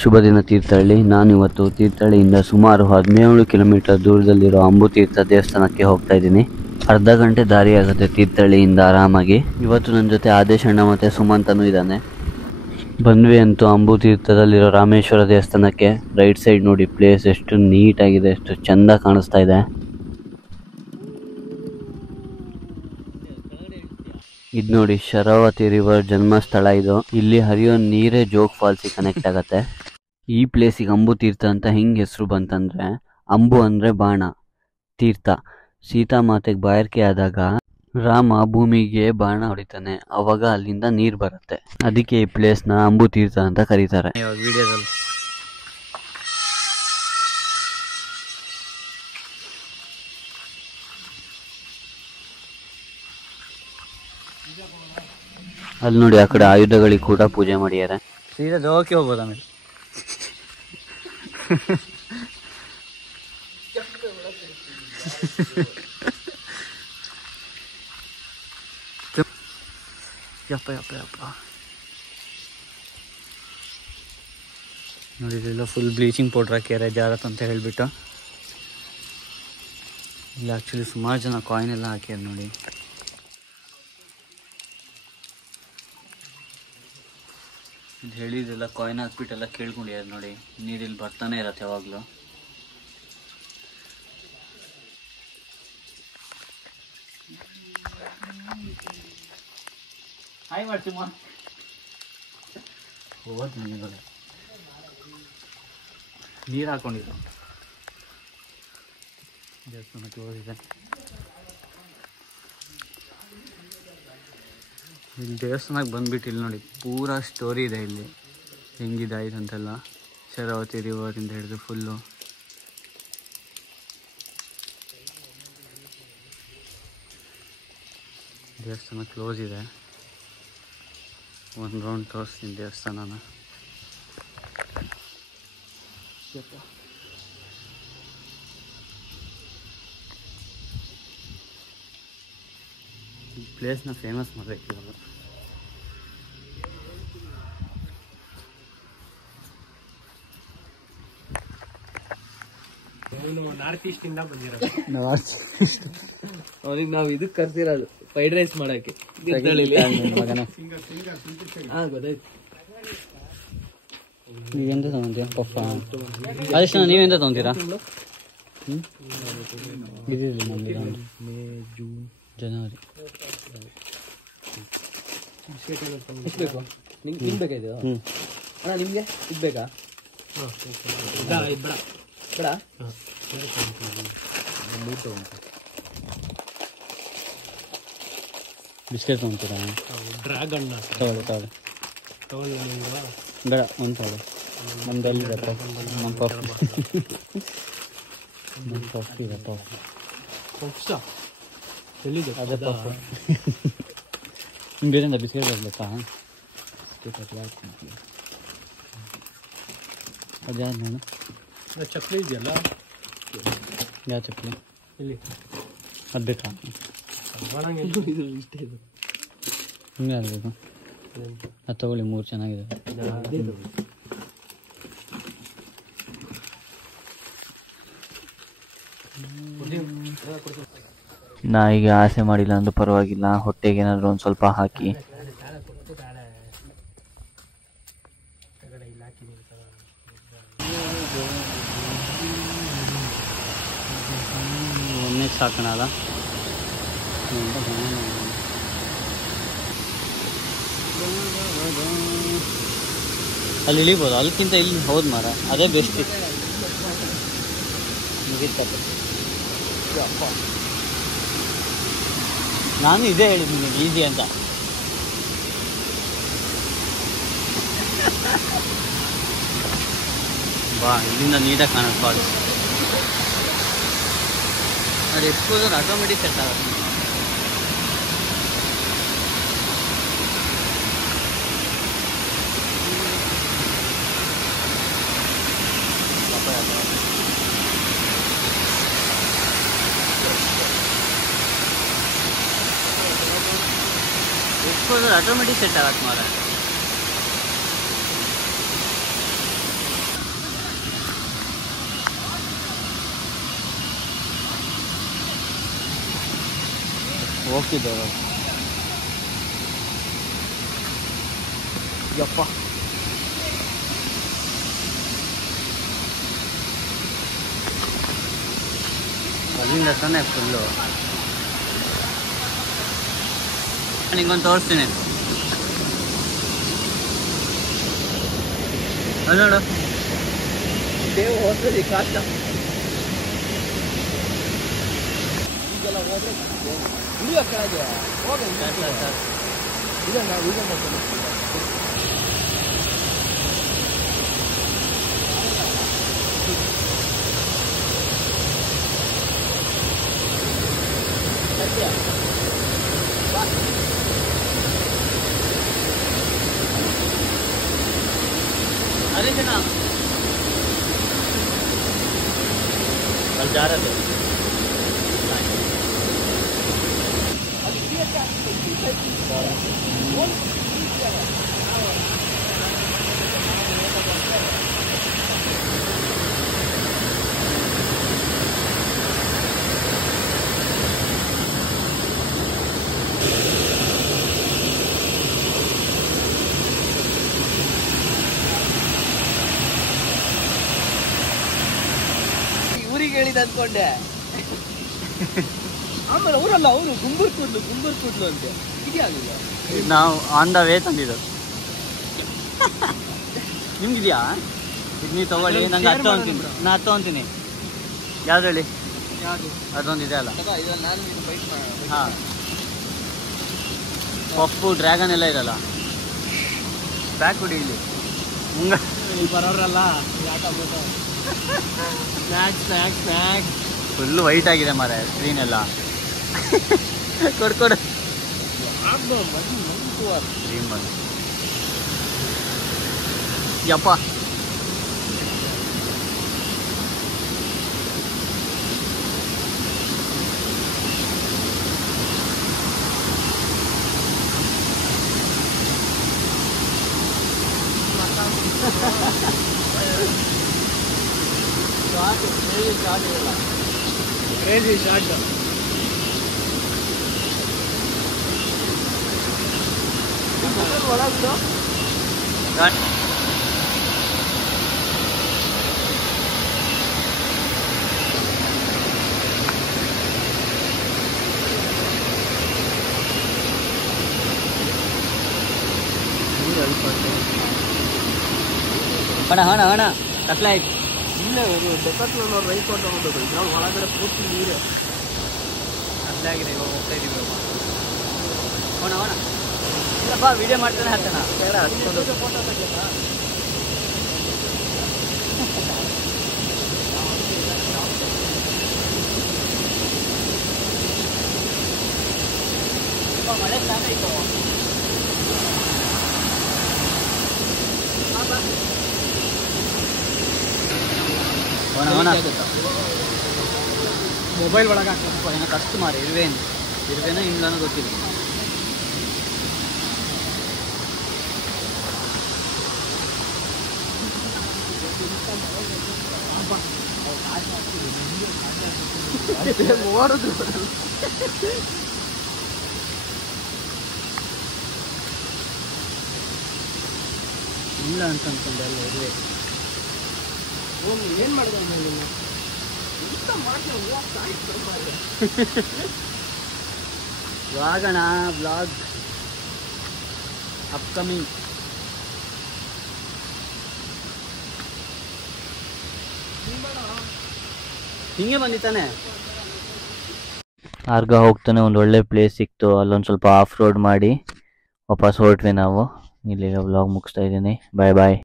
ಶುಭ ದಿನ ತೀರ್ಥಹಳ್ಳಿ. ನಾನಿವತ್ತು ತೀರ್ಥಹಳ್ಳಿಯಿಂದ ಸುಮಾರು 17 ಕಿಲೋಮೀಟರ್ ದೂರದಲ್ಲಿರೋ ಅಂಬುತೀರ್ಥ ದೇವಸ್ಥಾನಕ್ಕೆ ಹೋಗ್ತಾ ಇದ್ದೀನಿ. ಅರ್ಧ ಗಂಟೆ ದಾರಿ ಆಗುತ್ತೆ ತೀರ್ಥಹಳ್ಳಿಯಿಂದ ಆರಾಮಾಗಿ. ಇವತ್ತು ನನ್ನ ಜೊತೆ ಆದೇಶ್ ಅಣ್ಣ ಮತ್ತು ಸುಮಂತನೂ ಇದ್ದಾನೆ. ಬಂದ್ವಿ ಅಂತೂ ಅಂಬುತೀರ್ಥದಲ್ಲಿರೋ ರಾಮೇಶ್ವರ ದೇವಸ್ಥಾನಕ್ಕೆ. ರೈಟ್ ಸೈಡ್ ನೋಡಿ ಪ್ಲೇಸ್ ಎಷ್ಟು ನೀಟಾಗಿದೆ, ಎಷ್ಟು ಚೆಂದ ಕಾಣಿಸ್ತಾ ಇದೆ. ಇದು ನೋಡಿ ಶರಾವತಿ ರಿವರ್ ಜನ್ಮಸ್ಥಳ ಇದು. ಇಲ್ಲಿ ಹರಿಯೋ ನೀರೇ ಜೋಗ್ ಫಾಲ್ಸಿಗೆ ಕನೆಕ್ಟ್ ಆಗತ್ತೆ. ಈ ಪ್ಲೇಸಿಗೆ ಅಂಬುತೀರ್ಥ ಅಂತ ಹೆಂಗೆ ಹೆಸರು ಬಂತಂದ್ರೆ, ಅಂಬು ಅಂದರೆ ಬಾಣ, ತೀರ್ಥ. ಸೀತಾಮಾತೆಗೆ ಬಾಯಾರಿಕೆ ಆದಾಗ ರಾಮ ಭೂಮಿಗೆ ಬಾಣ ಹೊಡಿತಾನೆ, ಅವಾಗ ಅಲ್ಲಿಂದ ನೀರು ಬರುತ್ತೆ. ಅದಕ್ಕೆ ಈ ಪ್ಲೇಸ್ನ ಅಂಬುತೀರ್ಥ ಅಂತ ಕರೀತಾರೆ. ವಿಡಿಯೋದಲ್ಲಿ ಅಲ್ಲಿ ನೋಡಿ ಆ ಕಡೆ ಆಯುಧಗಳಿಗೆ ಕೂಡ ಪೂಜೆ ಮಾಡಿದ್ದಾರೆ. ಸೀದಾ ಜೋಗಕ್ಕೆ ಹೋಗ್ಬೋದು. ಆಮೇಲೆ ಯಪ್ಪ ಯಪ್ಪ ಯಪ್ಪ ನೋಡಿ, ಇದೆಲ್ಲ ಫುಲ್ ಬ್ಲೀಚಿಂಗ್ ಪೌಡ್ರ್ ಹಾಕ್ಯಾರೆ ಜಾರತ್ ಅಂತ ಹೇಳ್ಬಿಟ್ಟು. ಇಲ್ಲಿ ಆ್ಯಕ್ಚುಲಿ ಸುಮಾರು ಜನ ಕಾಯಿನ್ ಎಲ್ಲ ಹಾಕ್ಯಾರ ನೋಡಿ. ಇದು ಹೇಳಿದೆಲ್ಲ ಕಾಯಿನ್ ಹಾಕ್ಬಿಟ್ಟೆಲ್ಲ ಕೇಳ್ಕೊಂಡಿದ್ದಾರೆ ನೋಡಿ. ನೀರಿಲ್ಲಿ ಬರ್ತಾನೆ ಇರತ್ತೆ ಯಾವಾಗಲೂ. ಹಾಯ್ ಮಾಡ್ತೀಮ್ಮ. ಹೋದ್ ಮನೆಗಳು ನೀರು ಹಾಕೊಂಡಿದ್ರು. ದೇವಸ್ಥಾನಕ್ಕೆ ಹೋಗಿದೆ. ಇಲ್ಲಿ ದೇವಸ್ಥಾನಕ್ಕೆ ಬಂದ್ಬಿಟ್ಟು ಇಲ್ಲಿ ನೋಡಿ ಪೂರಾ ಸ್ಟೋರಿ ಇದೆ ಇಲ್ಲಿ, ಹೆಂಗಿದೆ ಆಯ್ತು ಅಂತೆಲ್ಲ. ಶರಾವತಿ ರಿವರಿಂದ ಹಿಡಿದು ಫುಲ್ಲು ದೇವಸ್ಥಾನ ಕ್ಲೋಸ್ ಇದೆ. ಒಂದು ರೌಂಡ್ ತೋರಿಸ್ತೀನಿ ದೇವಸ್ಥಾನನ. ಈ ಪ್ಲೇಸ್ನ ಫೇಮಸ್ ಮಾಡಬೇಕು ಇವಾಗ. ನಾರ್ತ್ ಈಸ್ಟ್ ಇಂದ ಬಂದಿರೋದು. ಅವ್ರಿಗೆ ನಾವು ಇದಕ್ಕೆ ಕರ್ಸಿರೋದು ಫ್ರೈಡ್ ರೈಸ್ ಮಾಡಕ್ಕೆ. ನೀವೆಂತ ತಗೊಂತೀರಾ ಪಪ್ಪ? ಅದೆಷ್ಟು ನೀವೆಂತ ತಗೊಂತೀರಾ? ಮೇ ಜೂನ್ ಜನವರಿ. ಎಷ್ಟು ಬೇಕು ನಿಮ್ಗೆ? ಬೇಕಾಯ್ತು ಅಣ್ಣ ನಿಮಗೆ ಇದು ಬೇಕಾ? ಬೇಡ ಬೇಡ ಬಿಸ್ಕೆಟ್ ತೊಗೊತೀರಾ? ಡ್ರ್ಯಾಗನ್ ತಗೊಳ್ಳಿ ಬೇಡ ಒಂದು ತಗೊಳ್ಳಿ. ನಮ್ದಲ್ಲಿ ಇದೆ ನಮ್ಮ ಕಾಫಿ ಇದೆ. ಪಫ್ಸಾ ಎಲ್ಲಿದೆ? ಅದೇ ಪಫ್. ನಿಮ್ಗೆ ಬೇರೆಂದ ಬಿಸ್ಕೆಟ್ ಬರಬೇಕಾ? ಬಿಸ್ಕೆಟ್ ಅದು ಹಾಕ್ತೀನಿ. ಅದ್ಯಾವ್ದು ನಾನು ಚಪ್ಪಲಿ ಇದೆಯಲ್ಲ, ಯಾವ ಚಪ್ಪಲಿ? ಇಲ್ಲಿ ಅದು ಬೇಕಾ? ಇದು ಇಷ್ಟೇ ಇದು. ನಿಮ್ಗೆ ಯಾರು ಬೇಕು? ಅದು ತಗೊಳ್ಳಿ, 3 ಚೆನ್ನಾಗಿದೆ. ನಾ ಈಗ ಆಸೆ ಮಾಡಿಲ್ಲ ಅಂದ್ರೂ ಪರವಾಗಿಲ್ಲ, ಹೊಟ್ಟೆಗೆ ಏನಾದರೂ ಒಂದು ಸ್ವಲ್ಪ ಹಾಕಿ. ಒಮ್ಮೆ ಸಾಕಣಲ್ಲ. ಅಲ್ಲಿ ಇಳಿಬೋದು, ಅಲ್ಲಿಗಿಂತ ಇಲ್ಲಿ ಹೌದು ಮಾರ, ಅದೇ ಬೆಸ್ಟ್ ಇತ್ತು. ಮುಗಿತಪ್ಪ. ನಾನು ಇದೇ ಹೇಳಿದ್ದೀನಿ ಈಸಿ ಅಂತ. ಬಾ, ಇಲ್ಲಿಂದ ನೀಟಾಗಿ ಕಾಣೋದು ಫಾಲ್ಸ್. ಅದು ಎಕ್ಸ್ಪೋಸರ್ ಆಟೋಮೆಟಿಕ್ ಸೆಟ್ ಆಗುತ್ತೆ. ಎಕ್ಸ್ಪೋಸರ್ ಆಟೋಮೆಟಿಕ್ ಸೆಟ್ ಆಗತ್ತೆ ಮಾರ. ಹೋಗ್ತಿದ್ದು ಯಪ್ಪ. ಅಲ್ಲಿಂದ ತಾನೇ ಫುಲ್ಲು. ನಿಂಗೊಂದು ತೋರಿಸ್ತೀನಿ. ಅಲ್ಲಿ ನೋಡು ದೇವ್ ಹೋಗ್ತದೆ ಕಾಷ್ಟ ಈಗೆಲ್ಲ ಹೋದ್ರೆ ಇಳಿಯೋ ಕೆಳಗೆ ಹೋಗಿ ಈಗ ನಾವು ಈಗ ಮಾಡ್ಕೊಂಡು अरे जना कल जा रहे थे ಊರಿಗೆ ಹೇಳಿದ ಅಂದ್ಕೊಂಡೆ. ಆಮೇಲೆ ಊರಲ್ಲ ಅವನು ಗುಂಬೂರ್ ಕೂಡ್ಲು ಅಂತೆ ಇದೆಯಾಗಿಲ್ಲ. ನಾವು ಆನ್ ದ ವೇ ತಂದಿದ್ದು. ನಿಮ್ಗಿದ್ಯಾ? ಇದು ನೀವು ತಗೊಳ್ಳಿ. ನಂಗೆ 10 ಅಂತೀನಿ. ನಾ 10 ಅಂತೀನಿ. ಯಾವ್ದು ಹೇಳಿ? ಯಾವುದು? ಅದೊಂದು ಇದೆ ಅಲ್ಲ. ನಾನು ಬೈಟ್ ಹಾಂ, ಪಪ್ಪು ಡ್ರ್ಯಾಗನ್ ಎಲ್ಲ ಇರಲ್ಲ. ಪ್ಯಾಕ್ ಕೊಡಿ ಇಲ್ಲಿ ಮುಂಗ ಬರೋರಲ್ಲ ಯಾಕಾಗ್ಬೇಕು. ಸ್ನ್ಯಾಕ್ಸ್ ಫುಲ್ಲು ವೈಟ್ ಆಗಿದೆ ಮಾರ ಸ್ಕ್ರೀನ್ ಎಲ್ಲ. ಕೊಡು ಸ್ಕ್ರೀನ್ ಬಂದು ಯಪ್ಪ. Crazy shot. ಒಳಗಿದ್ದು ಹಣ ಕತ್ಲ ಆಯ್ತು. ಇಲ್ಲೇ ಡೆಕಾತ್ಲನ್ ಅವ್ರು ರೈಸ್ ವಾಟರ್ ಹೋಗ್ಬೇಕು. ಇದ್ರಲ್ಲಿ ಒಳಗಡೆ ಪೂರ್ತಿ ನೀರೇ ಕತ್ಲೆ ಆಗಿದೆ. ಇವಾಗ ಹೋಗ್ತಾ ಇದೀವಿ. ಹಣ ಇಲ್ಲಪ್ಪ, ವಿಡಿಯೋ ಮಾಡ್ತಾನೆ ಹಾಕ್ತಾನ ಬೇಡ. ಅಷ್ಟೊಂದು ಫೋಟೋ ತೆಗೆದ ಮಳೆ ಸ್ಟಾರ್ಟ್ ಆಯ್ತು. ಮೊಬೈಲ್ ಒಳಗೆ ಏನೋ ಕಷ್ಟು ಮಾರಿ ಇರುವೇನೋ ಇಂಗ್ಲನೋ ಗೊತ್ತಿಲ್ಲ. ಇಲ್ಲ ಅಂತ ಅನ್ಕೊಂಡೆ. ಅಲ್ಲ ಇರುವೆ ಏನ್ ಮಾಡಿದೆ ವಾಗಣ ಬ್ಲಾಗ್ ಅಪ್ಕಮಿಂಗ್. ಹಿಂಗೆ ಬಂದಿತ್ತಾನೆ. ಆರ್ಗ ಹೋಗ್ತಾನೆ ಒಂದು ಒಳ್ಳೆ ಪ್ಲೇಸ್ ಸಿಕ್ತು. ಅಲ್ಲೊಂದು ಸ್ವಲ್ಪ ಆಫ್ ರೋಡ್ ಮಾಡಿ ವಾಪಸ್ ಹೊರಟ್ವಿ ನಾವು. ಇಲ್ಲಿಗೆ ವ್ಲಾಗ್ ಮುಗಿಸ್ತಾ ಇದ್ದೀನಿ. ಬಾಯ್ ಬಾಯ್.